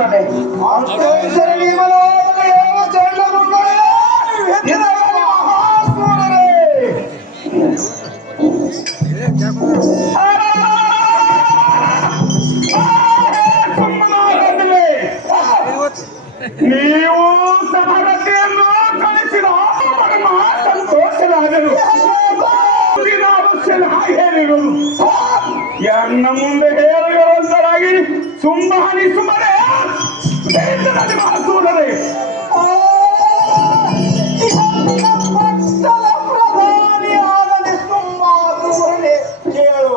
ಮಹಾಸೂರನೇ ಮಹಾಸೂರರೇ ನೀವು ಸಹರತೆಯನ್ನು ಕಳಿಸಿದ ಸಂತೋಷರಾದರು ಹೇಳಿರುವುದು ಎನ್ನ ಮುಂದೆ ಹೇಳುವಂತರಾಗಿ ಸುಮ್ಮನೆ ಸುಮ್ಮನೆ ಮಹಾಸೂರರೇ ಪ್ರಧಾನಿ ಆಗದೆ ಸುಮ್ಮನೆ ಕೇಳು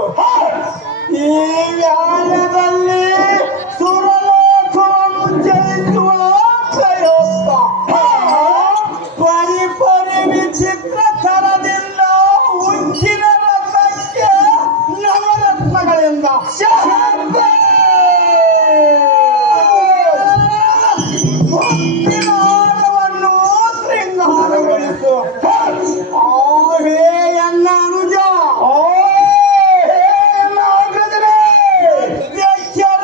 ಈ ವ್ಯಾಯದಲ್ಲಿ ಸುರಲೋಕವನ್ನು ಜಯಿಸುವ ಪ್ರಯೋಗ ಪರಿ ವಿಚಿತ್ರ ಥರದಿಂದ ಉಕ್ಕಿನ ರಥಕ್ಕೆ ನವರತ್ನಗಳಿಂದ ಮುಕ್ತಿನಾದವನ್ನು ಶೃಂಗಾರಗೊಳಿಸು ಹೇ ಎನ್ನ ಅನುಜ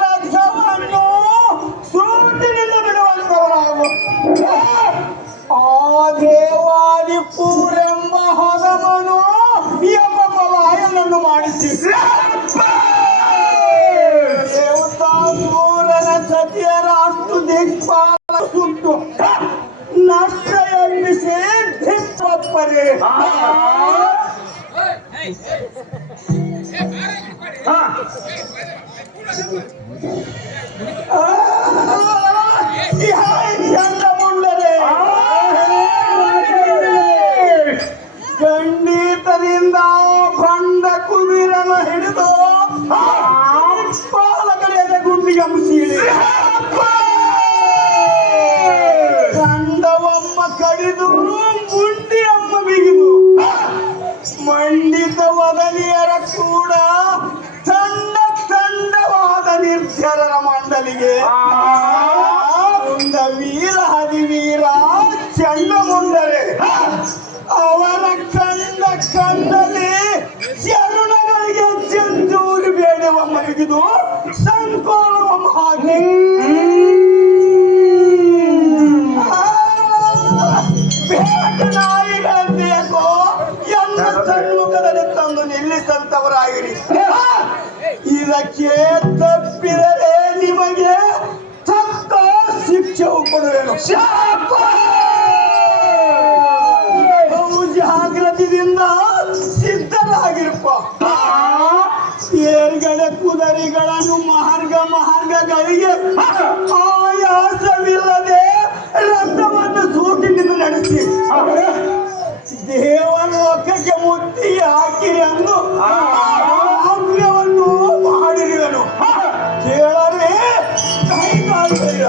ರಥವನ್ನು ಸೂಟಿನಿಂದ ಬಿಡುವಂತವರಾಗು ಆ ದೇವಾದಿ ಪೂರೆಂಬ ಹದಮನು ಯಮಪಲಾಯನನ್ನು ಮಾಡಿಸಿ ದೇವತಾಸೂರನ ಸತಿಯರ ಅಷ್ಟು ದಿಕ್ಪಾಲ ಸುಟ್ಟು ನಷ್ಟ ಎಬ್ಬಿಸಿ ಧಿಪ್ಪರೆ ಮುಂಡರೆ ಖಂಡಿತದಿಂದ ಬಂಡ ಕುಬೀರನ ಹಿಡಿದು ಪಾಲಕರೆಯ ಗುಂಡಿಗೆ ಮುಸಿಳಿ ಗಂಡವಮ್ಮ ಕಡಿದು ಗುಂಡಿಯಮ್ಮ ಬಿಗಿದು ಮಂಡಿತ ವದನಿಯರ ಕೂಡ ತಂಡವಾದ ನಿರ್ಜರರ ಮಂಡಲಿಗೆ ವೀರ ಹರಿವೀರ ಚಂಡ ಮುಂಡರೆ ಅವರ ಕಂಡಲ್ಲಿ ಚರುಣಗಳಿಗೆ ಚಂದೂರು ಬೇಡವ ಮಲಗಿದು ಸಂಕೋಲವ ಹಾಗೆ ನಾಯಿಗಳಂತೆಯೋ ಎಲ್ಲ ಸನ್ಮುಖದಲ್ಲಿ ತಂದು ನಿಲ್ಲಿಸಂತವರಾಗಿರಿ ಇದಕ್ಕೆ ತಪ್ಪಿದರೆ ನಿಮಗೆ ತಕ್ಕ ಶಿಕ್ಷೆವು ಕೊಡುವೆನು ಜಾಗ್ರತೆಯಿಂದ ಸಿದ್ಧರಾಗಿರಪ್ಪ ಏರ್ಗಡೆ ಕುದರಿಗಳನ್ನು ಮಾರ್ಗಗಳಿಗೆ ಆಯಾಸವಿಲ್ಲದೆ ರಥವನ್ನು ಸೂಟಿನಿಂದ ನಡೆಸಿ ದೇವಲೋಕಕ್ಕೆ ಮುತ್ತಿ ಹಾಕಿರಿ ಎಂದು ಆಜ್ಞೆಯನ್ನು ಮಾಡಿರುವೆನು ಕೇಳರೆ ಕೈಗಾರಿಕೆಯ